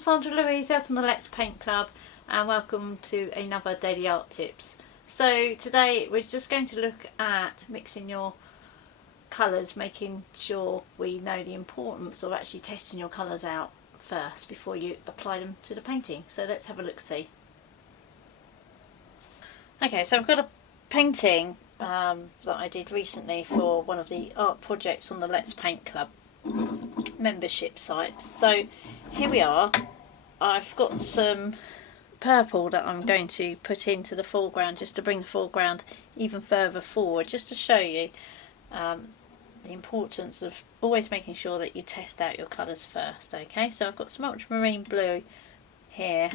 Sandra Louisa from the Let's Paint Club, and welcome to another Daily Art Tips. So today we're just going to look at mixing your colours, making sure we know the importance of actually testing your colours out first before you apply them to the painting. So let's have a look-see. Okay, so I've got a painting that I did recently for one of the art projects on the Let's Paint Club membership site. So here we are. I've got some purple that I'm going to put into the foreground just to bring the foreground even further forward, just to show you the importance of always making sure that you test out your colours first. Okay, so I've got some ultramarine blue here,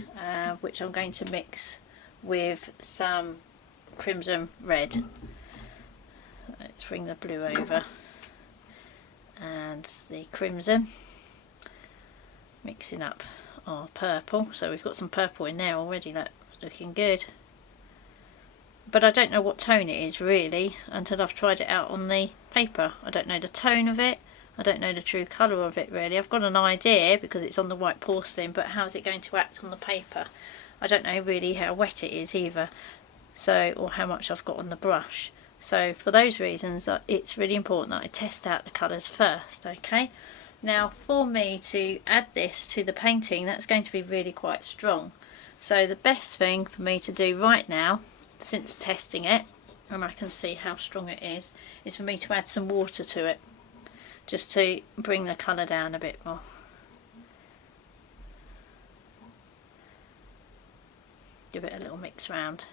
which I'm going to mix with some crimson red. Let's bring the blue over and the crimson, mixing up our purple. So we've got some purple in there already, looking good, but I don't know what tone it is really until I've tried it out on the paper. I don't know the tone of it, I don't know the true colour of it really. I've got an idea because it's on the white porcelain, but how's it going to act on the paper? I don't know really how wet it is either, so, or how much I've got on the brush. So for those reasons it's really important that I test out the colours first. Okay, now for me to add this to the painting, that's going to be really quite strong. So the best thing for me to do right now, since testing it and I can see how strong it is for me to add some water to it, just to bring the colour down a bit more. Give it a little mix round.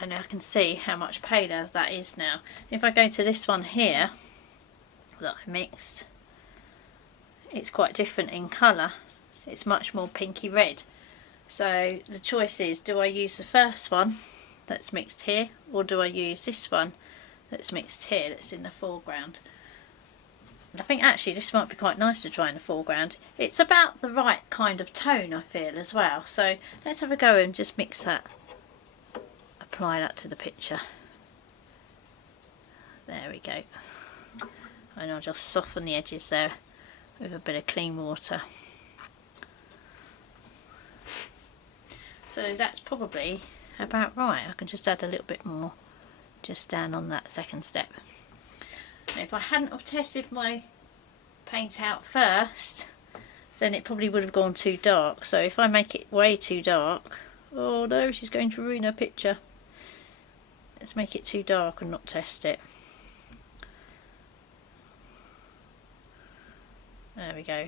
And I can see how much paler that is now. If I go to this one here that I mixed, it's quite different in colour. It's much more pinky red. So the choice is, do I use the first one that's mixed here, or do I use this one that's mixed here, that's in the foreground? And I think actually this might be quite nice to try in the foreground. It's about the right kind of tone, I feel, as well. So let's have a go and just mix that. Apply that to the picture. There we go. And I'll just soften the edges there with a bit of clean water. So that's probably about right. I can just add a little bit more just down on that second step. Now, if I hadn't have tested my paint out first, then it probably would have gone too dark. So if I make it way too dark, oh no, she's going to ruin her picture. Let's make it too dark and not test it. There we go.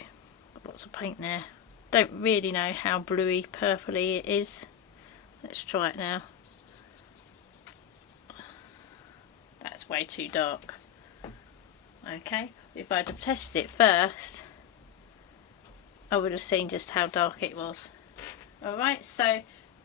Got lots of paint there. Don't really know how bluey purpley it is. Let's try it now. That's way too dark. Okay, if I'd have tested it first, I would have seen just how dark it was. Alright, so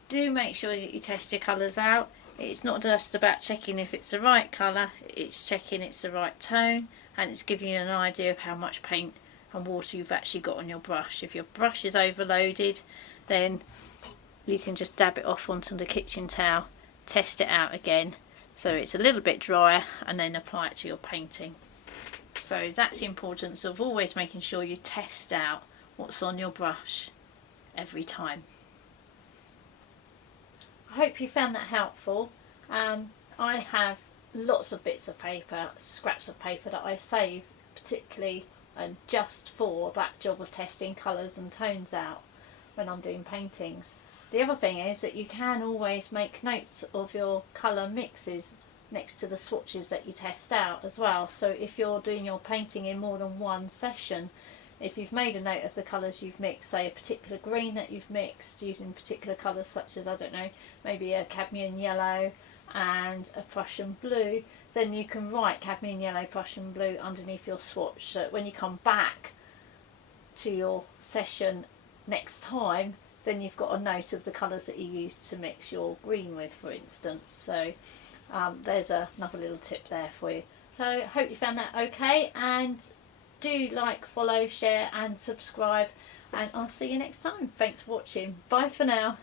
do make sure that you test your colours out. It's not just about checking if it's the right colour, it's checking it's the right tone, and it's giving you an idea of how much paint and water you've actually got on your brush. If your brush is overloaded, then you can just dab it off onto the kitchen towel, test it out again so it's a little bit drier, and then apply it to your painting. So that's the importance of always making sure you test out what's on your brush every time. I hope you found that helpful. I have lots of bits of paper, scraps of paper that I save particularly and just for that job of testing colours and tones out when I'm doing paintings. The other thing is that you can always make notes of your colour mixes next to the swatches that you test out as well. So if you're doing your painting in more than one session, if you've made a note of the colours you've mixed, say a particular green that you've mixed using particular colours such as, I don't know, maybe a cadmium yellow and a Prussian blue, then you can write cadmium yellow, Prussian blue underneath your swatch, so that when you come back to your session next time, then you've got a note of the colours that you used to mix your green with, for instance. So there's another little tip there for you. So I hope you found that okay, and do like, follow, share and subscribe, and I'll see you next time. Thanks for watching. Bye for now.